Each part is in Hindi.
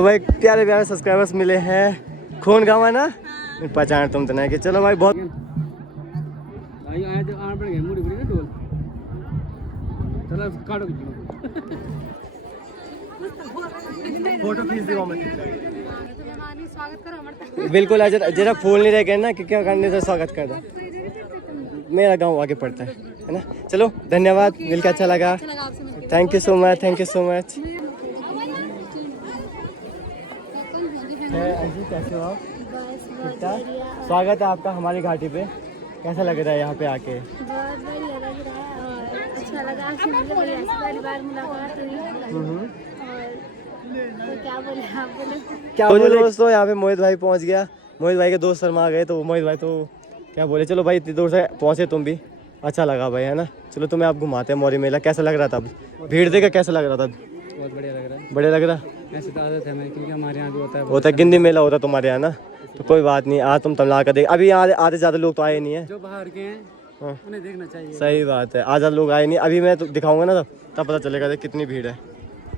तो भाई प्यारे प्यारे सब्सक्राइबर्स मिले हैं खून गाँव है ना पहचान तुम तो नहीं कि चलो भाई बहुत फोटो खींच दी बिल्कुल जरा फूल नहीं रह गए ना कि क्या करने से स्वागत कर दो। मेरा गांव आगे पड़ता है ना। चलो धन्यवाद, मिलकर अच्छा लगा। Thank you so much, thank you so much. कैसे हो आप? ठीक ठाक। स्वागत है आपका हमारी घाटी पे। कैसा लग रहा है यहाँ पे आके? बहुत बढ़िया लग रहा है और अच्छा लगा आपसे मिलकर, बढ़िया पहली बार मुलाकात हुई। और तो क्या बोले आप बोले दोस्तों यहाँ पे मोहित भाई पहुँच गया। मोहित भाई के दोस्त शर्मा आ गए तो मोहित भाई तो क्या बोले। चलो भाई इतनी दूर से पहुँचे तुम भी, अच्छा लगा भाई है ना। चलो तुम्हें आप घुमाते हैं मौरी मेला। कैसा लग रहा था? भीड़ देखा कैसा लग रहा था? बहुत बढ़िया लग रहा है। बढ़िया लग रहा? ऐसे तो आदत है हमारी, क्योंकि हमारे यहाँ भी होता है गिंदी मेला होता है तुम्हारे यहाँ ना। तो कोई बात नहीं, आज तुम तमला कर देख। अभी यहाँ आधे ज़्यादा लोग तो आए नहीं है, जो बाहर के हैं उन्हें देखना चाहिए। सही बात है, आज लोग आए नहीं। अभी मैं तो दिखाऊंगा ना तब पता चलेगा कितनी भीड़ है।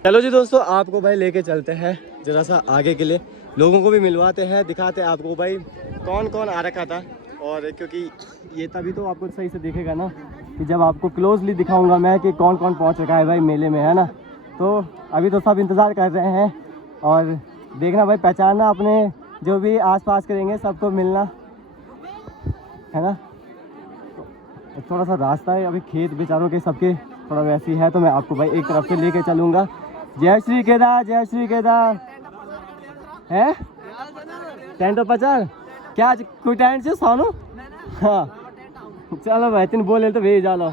चलो जी दोस्तों, आपको भाई लेके चलते हैं जरा सा आगे के लिए, लोगों को भी मिलवाते हैं, दिखाते हैं आपको भाई कौन कौन आ रखा था। और क्योंकि ये तभी तो आपको सही से दिखेगा ना कि जब आपको क्लोजली दिखाऊंगा मैं कि कौन कौन पहुंच रखा है भाई मेले में, है ना। तो अभी तो सब इंतज़ार कर रहे हैं और देखना भाई, पहचानना अपने जो भी आसपास करेंगे सबको मिलना, है ना। थोड़ा सा रास्ता है, अभी खेत बेचारों के सबके थोड़ा वैसी है, तो मैं आपको भाई एक तरफ से लेके चलूँगा। जय श्री केदार, जय श्री केदार। है टेंट पचार क्या कोई टेंट से सोनू? हाँ चलो भाई, तीन बोले तो भेज डालो,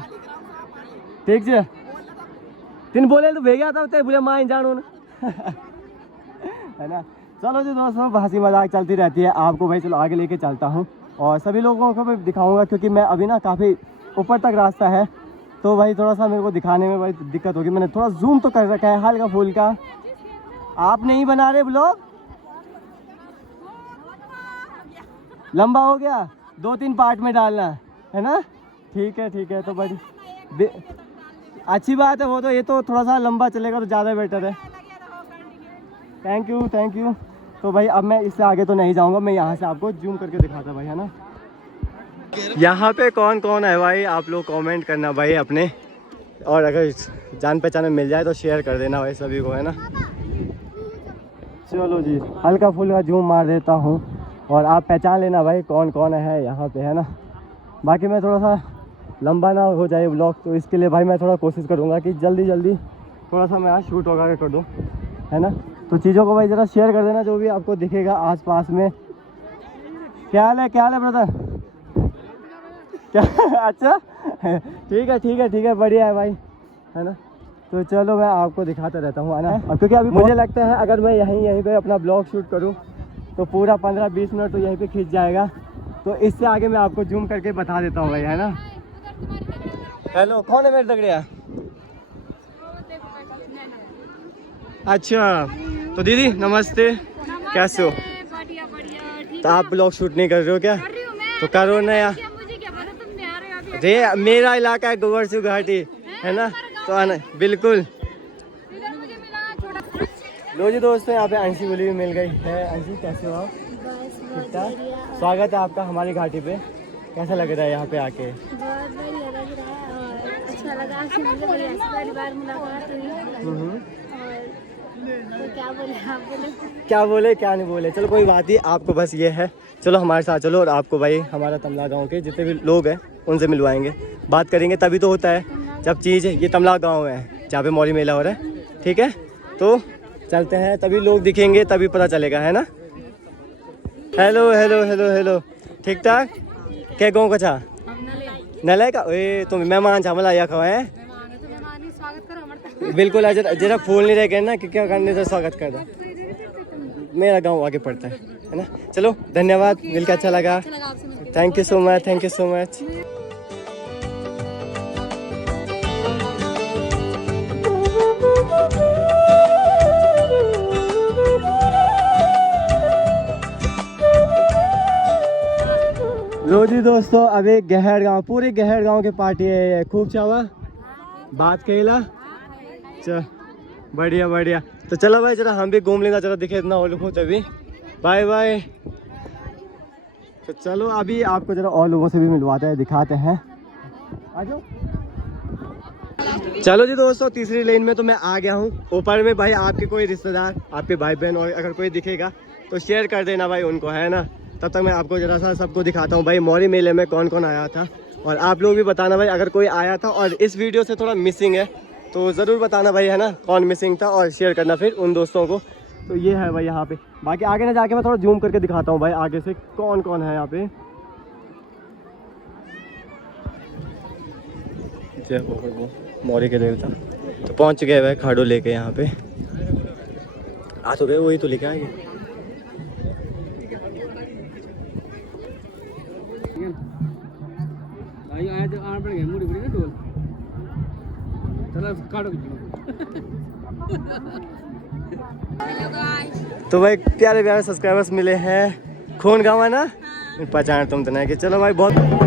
ठीक है। तीन बोले तो भेजा था बोले माँ जानू है ना। चलो जी दोस्तों, हंसी मजाक चलती रहती है। आपको भाई चलो आगे लेके चलता हूँ और सभी लोगों को भी दिखाऊंगा, क्योंकि मैं अभी ना काफ़ी ऊपर तक रास्ता है, तो भाई थोड़ा सा मेरे को दिखाने में भाई दिक्कत होगी। मैंने थोड़ा जूम तो कर रखा है हल्का फुल्का। आप नहीं बना रहे ब्लॉग? लंबा हो गया, 2-3 पार्ट में डालना है ना। ठीक है ठीक है, तो बड़ी अच्छी बात है वो तो। ये तो थोड़ा सा लंबा चलेगा तो ज़्यादा बेटर है। Thank you thank you. तो भाई अब मैं इससे आगे तो नहीं जाऊंगा, मैं यहाँ से आपको जूम करके दिखाता भाई, है ना। यहाँ पे कौन कौन है भाई, आप लोग कमेंट करना भाई अपने, और अगर जान पहचान में मिल जाए तो शेयर कर देना भाई सभी को, है ना। चलो जी, हल्का फुल्का जूम मार देता हूँ और आप पहचान लेना भाई कौन कौन है यहाँ पे, है ना। बाकी मैं थोड़ा सा लंबा ना हो जाए ब्लॉग, तो इसके लिए भाई मैं थोड़ा कोशिश करूँगा कि जल्दी जल्दी थोड़ा सा मैं आज शूट वगैरह कर दूँ, है ना। तो चीज़ों को भाई ज़रा शेयर कर देना जो भी आपको दिखेगा आसपास में। क्या हाल है ब्रदर? क्या अच्छा ठीक है ठीक है ठीक है, बढ़िया है भाई, है ना। तो चलो मैं आपको दिखाता रहता हूँ, है ना। अब क्योंकि अभी मुझे लगता है अगर मैं यहीं पे अपना ब्लॉग शूट करूँ तो पूरा 15-20 मिनट तो यहीं पे खींच जाएगा, तो इससे आगे मैं आपको जूम करके बता देता हूँ भाई, है ना। हेलो, कौन है मेरे दगड़िया? अच्छा तो दीदी नमस्ते, कैसे हो? तो आप ब्लॉग शूट नहीं कर रहे हो क्या? तो करो ना यार। अरे मेरा इलाका है गोवर्धन घाटी, है ना, तो आना बिल्कुल। लो जी दोस्तों, यहाँ पे अंशी बोली भी मिल गई है। अंशी कैसे हो आप? ठीक ठाक। स्वागत है आपका हमारी घाटी पे। कैसा लग रहा है यहाँ पे आके? बहुत बढ़िया लग रहा है और अच्छा लगा आपसे मिलकर, बढ़िया पहली बार मुलाकात हुई। और तो क्या बोले क्या नहीं बोले। चलो कोई बात नहीं, आपको बस ये है, चलो हमारे साथ चलो और आपको भाई हमारा तमला गांव के जितने भी लोग हैं उनसे मिलवाएंगे, बात करेंगे। तभी तो होता है जब चीज़ है। ये तमला गांव है जहाँ पे मौरी मेला हो रहा है, ठीक है। तो चलते हैं, तभी लोग दिखेंगे तभी पता चलेगा, है ना। हेलो हेलो हेलो हेलो, ठीक ठाक। क्या गाँव का छा नल का? तुम मेहमान छा मला या खवाए बिल्कुल। जरा फूल नहीं रह गए ना कि क्या करने से स्वागत कर दो। मेरा गांव आगे पड़ता है ना। चलो धन्यवाद, मिलकर अच्छा लगा। Thank you so much, thank you so much. लो जी दोस्तों, अभी गहर गांव, पूरे गहर गांव के पार्टी है। खूब चावा बात कहला, चल बढ़िया बढ़िया। तो चलो भाई जरा हम भी घूम लेना, जरा दिखे इतना और हो तभी। Bye bye. तो चलो अभी आपको जरा और लोगों से भी मिलवाते हैं, दिखाते हैं। आ जाओ। चलो जी दोस्तों, तीसरी लेन में तो मैं आ गया हूँ। ऊपर में भाई आपके कोई रिश्तेदार, आपके भाई बहन और अगर कोई दिखेगा तो शेयर कर देना भाई उनको, है ना। तब तक मैं आपको जरा सा सबको दिखाता हूँ भाई मौरी मेले में कौन कौन आया था। और आप लोग भी बताना भाई अगर कोई आया था और इस वीडियो से थोड़ा मिसिंग है तो ज़रूर बताना भाई, है ना, कौन मिसिंग था, और शेयर करना फिर उन दोस्तों को। तो ये है भाई यहाँ पे। बाकी आगे ना जाके मैं थोड़ा जूम करके दिखाता हूँ भाई आगे से कौन कौन है यहाँ पे। मौरी के देवता तो पहुँच चुके हैं भाई खाड़ू लेके यहाँ पे। आ तो गए, वही तो लेके आएंगे। आया तो आना पड़ गया, मुड़ी मुड़ी ना ढोल। चलो काटो। तो भाई प्यारे प्यारे सब्सक्राइबर्स मिले हैं। खून गाँव है ना, पहचान तुम तो नहीं कि। चलो भाई बहुत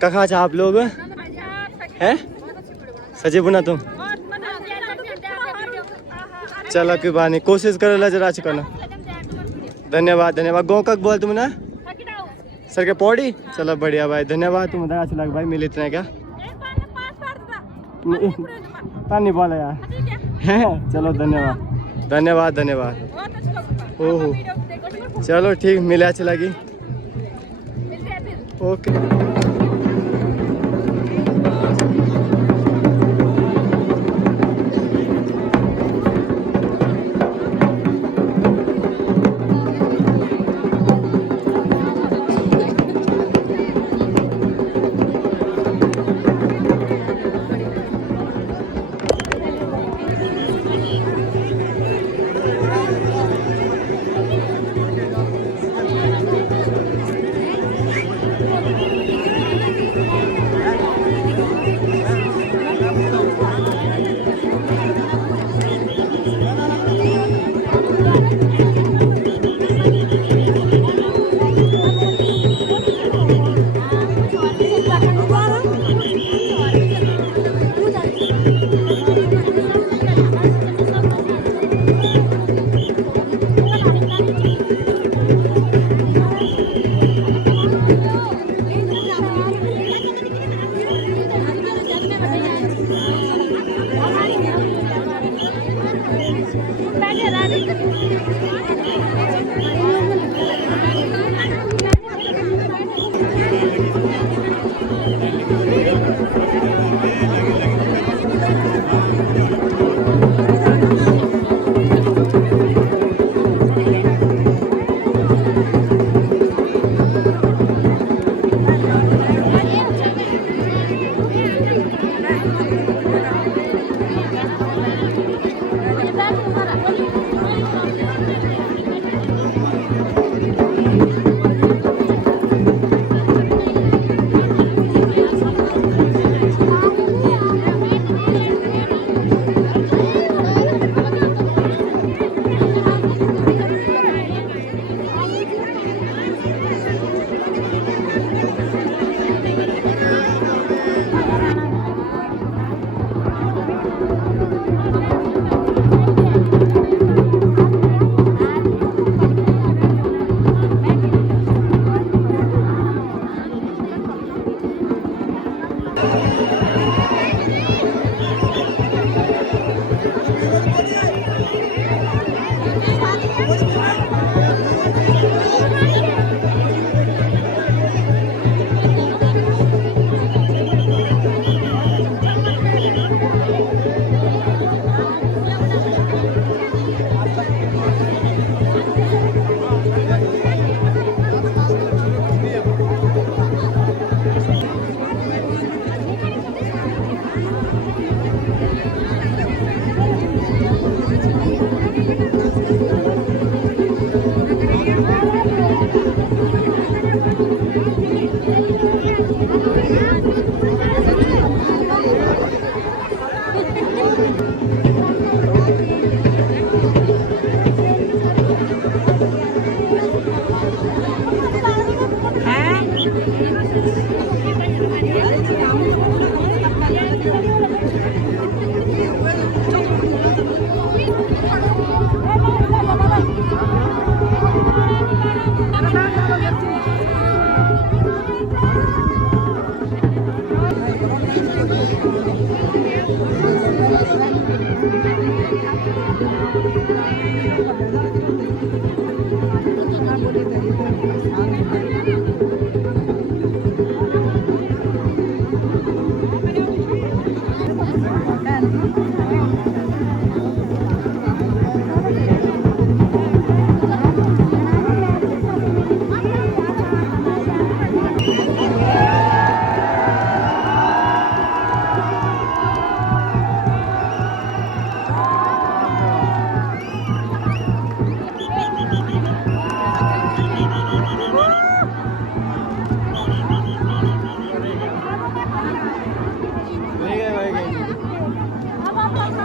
कहाँ जा आप लोग हैं? सजे बुना तुम चला की बानी कोशिश कर ला जरा करना। धन्यवाद धन्यवाद। गौ कक बोल तुम ना सर के पौड़ी। चलो बढ़िया भाई, धन्यवाद। तुम उधर अच्छा लग भाई, मिले इतना क्या नहीं बोला यार। हैं चलो धन्यवाद धन्यवाद धन्यवाद। ओहो चलो ठीक, मिले अच्छी लगी। ओके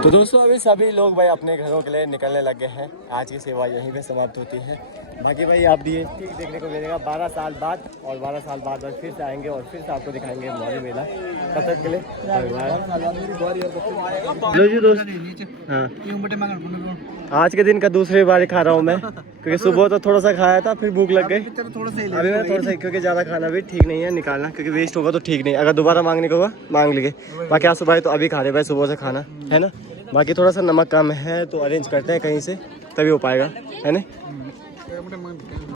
तो दोस्तों अभी सभी लोग भाई अपने घरों के लिए निकलने लगे हैं। आज की सेवा यहीं पे समाप्त होती है। बाकी भाई आप ये ठीक देखने को मिलेगा 12 साल बाद, और 12 साल बाद फिर से आएंगे और फिर से आपको दिखाएंगे मौली मेला। तब तक के लिए लो जी दोस्त। हाँ, आज के दिन का दूसरी बार खा रहा हूँ मैं, क्योंकि सुबह तो थोड़ा सा खाया था, फिर भूख लग गई। अभी मैं थोड़ा सा, क्योंकि ज़्यादा खाना भी ठीक नहीं है निकालना, क्योंकि वेस्ट होगा तो ठीक नहीं। अगर दोबारा मांगने को हुआ मांग लीजिए। बाकी आज सुबह तो अभी खा रहे भाई, सुबह से खाना है ना। बाकी थोड़ा सा नमक कम है तो अरेंज करते हैं कहीं से, तभी हो पाएगा, है ना।